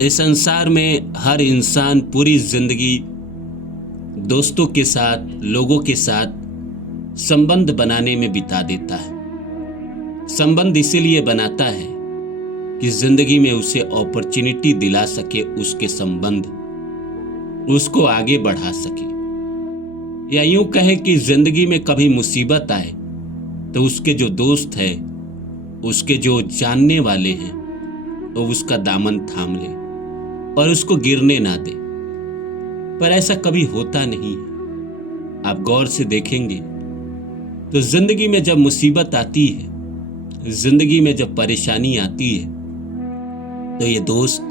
इस संसार में हर इंसान पूरी जिंदगी दोस्तों के साथ, लोगों के साथ संबंध बनाने में बिता देता है। संबंध इसीलिए बनाता है कि जिंदगी में उसे अपॉर्चुनिटी दिला सके, उसके संबंध उसको आगे बढ़ा सके, या यूं कहे कि जिंदगी में कभी मुसीबत आए तो उसके जो दोस्त है, उसके जो जानने वाले हैं, वो उसका दामन थाम ले और उसको गिरने ना दे। पर ऐसा कभी होता नहीं है। आप गौर से देखेंगे तो जिंदगी में जब मुसीबत आती है, जिंदगी में जब परेशानी आती है, तो ये दोस्त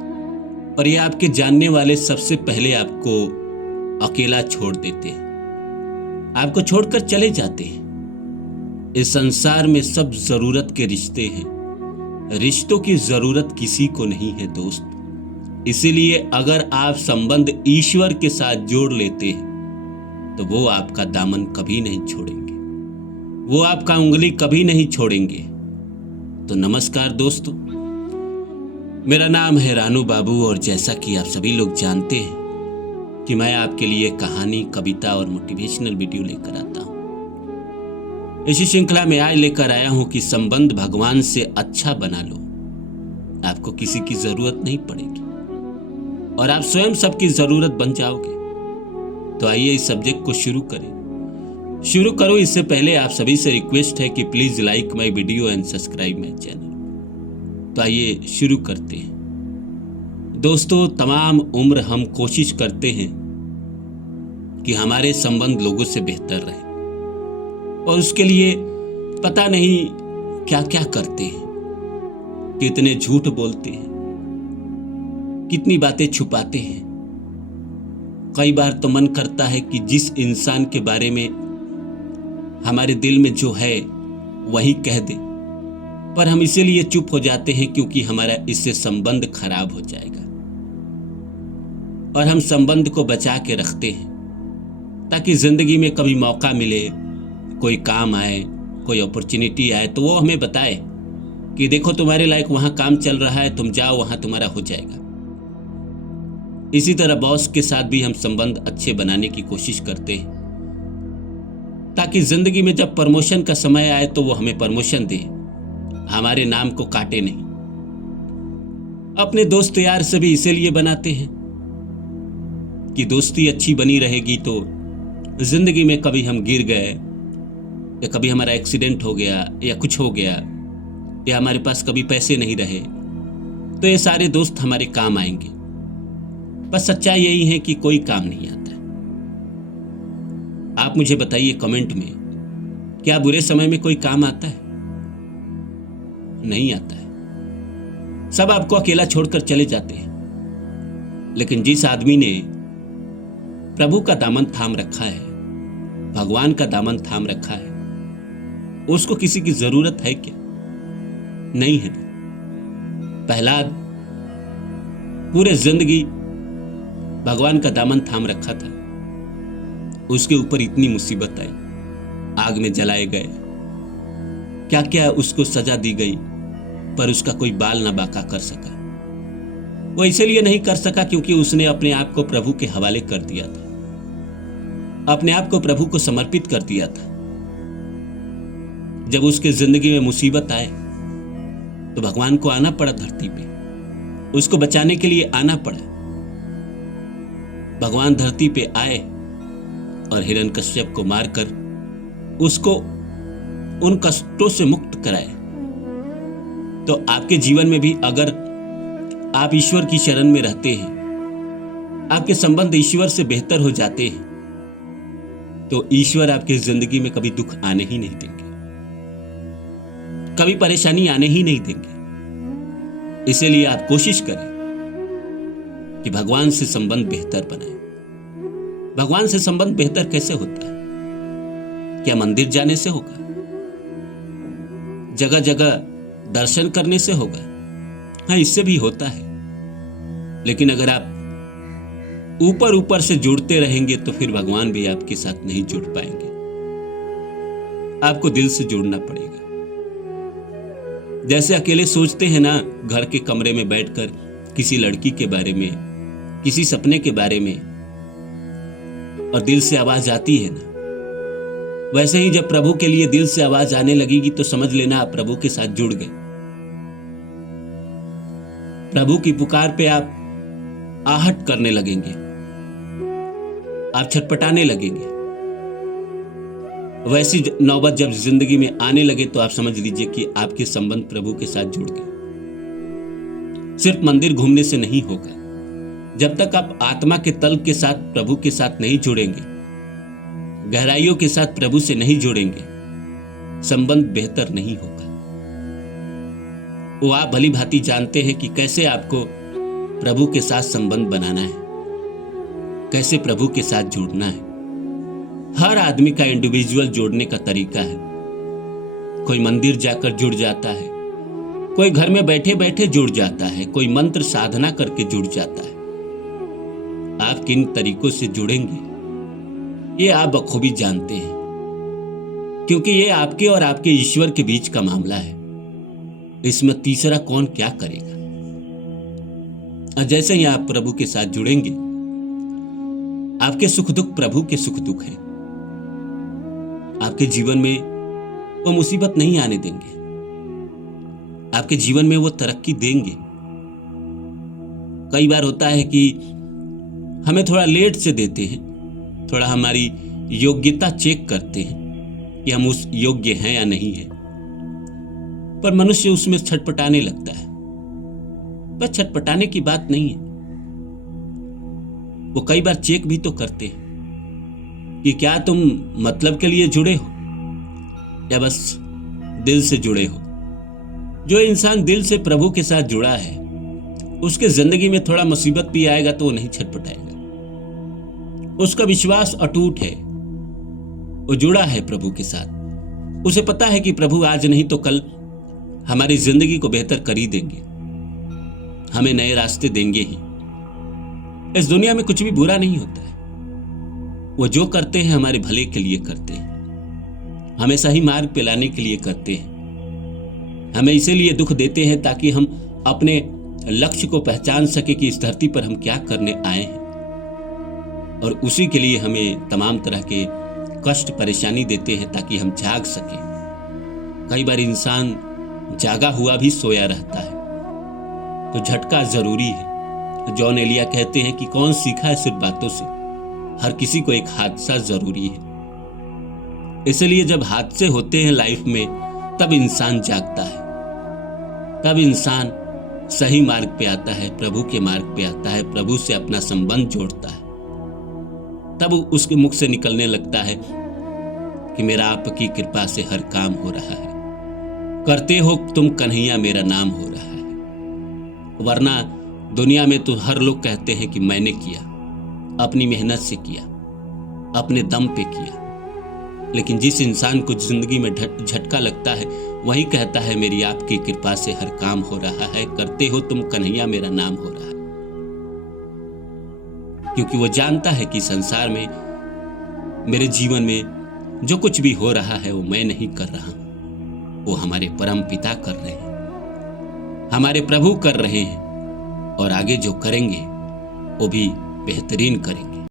और ये आपके जानने वाले सबसे पहले आपको अकेला छोड़ देते हैं, आपको छोड़कर चले जाते हैं। इस संसार में सब जरूरत के रिश्ते हैं, रिश्तों की जरूरत किसी को नहीं है दोस्त। इसीलिए अगर आप संबंध ईश्वर के साथ जोड़ लेते हैं तो वो आपका दामन कभी नहीं छोड़ेंगे, वो आपका उंगली कभी नहीं छोड़ेंगे। तो नमस्कार दोस्तों, मेरा नाम है रानू बाबू और जैसा कि आप सभी लोग जानते हैं कि मैं आपके लिए कहानी, कविता और मोटिवेशनल वीडियो लेकर आता हूं। इसी श्रृंखला में आज लेकर आया हूं कि संबंध भगवान से अच्छा बना लो, आपको किसी की जरूरत नहीं पड़ेगी और आप स्वयं सबकी जरूरत बन जाओगे। तो आइए इस सब्जेक्ट को शुरू करो। इससे पहले आप सभी से रिक्वेस्ट है कि please like my video and subscribe my channel. तो आइए शुरू करते हैं। दोस्तों, तमाम उम्र हम कोशिश करते हैं कि हमारे संबंध लोगों से बेहतर रहे और उसके लिए पता नहीं क्या क्या करते हैं, कितने झूठ बोलते हैं, कितनी बातें छुपाते हैं। कई बार तो मन करता है कि जिस इंसान के बारे में हमारे दिल में जो है वही कह दे, पर हम इसीलिए चुप हो जाते हैं क्योंकि हमारा इससे संबंध खराब हो जाएगा और हम संबंध को बचा के रखते हैं ताकि जिंदगी में कभी मौका मिले, कोई काम आए, कोई अपॉर्चुनिटी आए तो वो हमें बताए कि देखो तुम्हारे लायक वहां काम चल रहा है, तुम जाओ, वहां तुम्हारा हो जाएगा। इसी तरह बॉस के साथ भी हम संबंध अच्छे बनाने की कोशिश करते हैं ताकि जिंदगी में जब प्रमोशन का समय आए तो वो हमें प्रमोशन दे, हमारे नाम को काटे नहीं। अपने दोस्त यार से भी इसीलिए बनाते हैं कि दोस्ती अच्छी बनी रहेगी तो जिंदगी में कभी हम गिर गए या कभी हमारा एक्सीडेंट हो गया या कुछ हो गया या हमारे पास कभी पैसे नहीं रहे तो ये सारे दोस्त हमारे काम आएंगे। बस सच्चाई यही है कि कोई काम नहीं आता है। आप मुझे बताइए कमेंट में, क्या बुरे समय में कोई काम आता है? नहीं आता है। सब आपको अकेला छोड़कर चले जाते हैं। लेकिन जिस आदमी ने प्रभु का दामन थाम रखा है, भगवान का दामन थाम रखा है, उसको किसी की जरूरत है क्या? नहीं है। प्रहलाद पूरे जिंदगी भगवान का दामन थाम रखा था, उसके ऊपर इतनी मुसीबत आई, आग में जलाए गए, क्या क्या उसको सजा दी गई, पर उसका कोई बाल ना बाका कर सका। वो इसलिए नहीं कर सका क्योंकि उसने अपने आप को प्रभु के हवाले कर दिया था, अपने आप को प्रभु को समर्पित कर दिया था। जब उसके जिंदगी में मुसीबत आए तो भगवान को आना पड़ा धरती पे, उसको बचाने के लिए आना पड़ा। भगवान धरती पे आए और हिरण्यकश्यप को मारकर उसको उन कष्टों से मुक्त कराए। तो आपके जीवन में भी अगर आप ईश्वर की शरण में रहते हैं, आपके संबंध ईश्वर से बेहतर हो जाते हैं, तो ईश्वर आपकी जिंदगी में कभी दुख आने ही नहीं देंगे, कभी परेशानी आने ही नहीं देंगे। इसीलिए आप कोशिश करें कि भगवान से संबंध बेहतर बनाएं। भगवान से संबंध बेहतर कैसे होता है? क्या मंदिर जाने से होगा? जगह जगह दर्शन करने से होगा? हाँ, इससे भी होता है। लेकिन अगर आप ऊपर ऊपर से जुड़ते रहेंगे तो फिर भगवान भी आपके साथ नहीं जुड़ पाएंगे। आपको दिल से जुड़ना पड़ेगा। जैसे अकेले सोचते हैं ना, घर के कमरे में बैठकर किसी लड़की के बारे में, किसी सपने के बारे में, और दिल से आवाज आती है ना, वैसे ही जब प्रभु के लिए दिल से आवाज आने लगेगी तो समझ लेना आप प्रभु के साथ जुड़ गए। प्रभु की पुकार पे आप आहट करने लगेंगे, आप छटपटाने लगेंगे। वैसी नौबत जब जिंदगी में आने लगे तो आप समझ लीजिए कि आपके संबंध प्रभु के साथ जुड़ गए। सिर्फ मंदिर घूमने से नहीं होगा। जब तक आप आत्मा के तल के साथ प्रभु के साथ नहीं जुड़ेंगे, गहराइयों के साथ प्रभु से नहीं जुड़ेंगे, संबंध बेहतर नहीं होगा। वो आप भली भांति जानते हैं कि कैसे आपको प्रभु के साथ संबंध बनाना है, कैसे प्रभु के साथ जुड़ना है। हर आदमी का इंडिविजुअल जोड़ने का तरीका है। कोई मंदिर जाकर जुड़ जाता है, कोई घर में बैठे बैठे जुड़ जाता है, कोई मंत्र साधना करके जुड़ जाता है। आप किन तरीकों से जुड़ेंगे ये आप बखूबी जानते हैं, क्योंकि ये आपके और आपके ईश्वर के बीच का मामला है। इसमें तीसरा कौन क्या करेगा। और जैसे ही आप प्रभु के साथ जुड़ेंगे, आपके सुख दुख प्रभु के सुख दुख हैं। आपके जीवन में वो मुसीबत नहीं आने देंगे, आपके जीवन में वो तरक्की देंगे। कई बार होता है कि हमें थोड़ा लेट से देते हैं, थोड़ा हमारी योग्यता चेक करते हैं कि हम उस योग्य हैं या नहीं है, पर मनुष्य उसमें छटपटाने लगता है। बस छटपटाने की बात नहीं है, वो कई बार चेक भी तो करते हैं कि क्या तुम मतलब के लिए जुड़े हो या बस दिल से जुड़े हो। जो इंसान दिल से प्रभु के साथ जुड़ा है, उसके जिंदगी में थोड़ा मुसीबत भी आएगा तो वो नहीं छटपटाएगा। उसका विश्वास अटूट है, वो जुड़ा है प्रभु के साथ। उसे पता है कि प्रभु आज नहीं तो कल हमारी जिंदगी को बेहतर कर ही देंगे, हमें नए रास्ते देंगे ही। इस दुनिया में कुछ भी बुरा नहीं होता है। वो जो करते हैं हमारे भले के लिए करते हैं, हमें सही मार्ग पे लाने के लिए करते हैं। हमें इसीलिए दुख देते हैं ताकि हम अपने लक्ष्य को पहचान सके कि इस धरती पर हम क्या करने आए हैं, और उसी के लिए हमें तमाम तरह के कष्ट परेशानी देते हैं ताकि हम जाग सके। कई बार इंसान जागा हुआ भी सोया रहता है, तो झटका जरूरी है। जॉन एलिया कहते हैं कि कौन सीखा है सिर्फ बातों से, हर किसी को एक हादसा जरूरी है। इसलिए जब हादसे होते हैं लाइफ में, तब इंसान जागता है, तब इंसान सही मार्ग पे आता है, प्रभु के मार्ग पे आता है, प्रभु से अपना संबंध जोड़ता है। तब उसके मुख से निकलने लगता है कि मेरा आपकी कृपा से हर काम हो रहा है, करते हो तुम कन्हैया मेरा नाम हो रहा है। वरना दुनिया में तो हर लोग कहते हैं कि मैंने किया, अपनी मेहनत से किया, अपने दम पे किया। लेकिन जिस इंसान को जिंदगी में झटका लगता है, वही कहता है मेरी आपकी कृपा से हर काम हो रहा है, करते हो तुम कन्हैया मेरा नाम हो रहा है। क्योंकि वो जानता है कि संसार में, मेरे जीवन में जो कुछ भी हो रहा है वो मैं नहीं कर रहा हूं, वो हमारे परम पिता कर रहे हैं, हमारे प्रभु कर रहे हैं, और आगे जो करेंगे वो भी बेहतरीन करेंगे।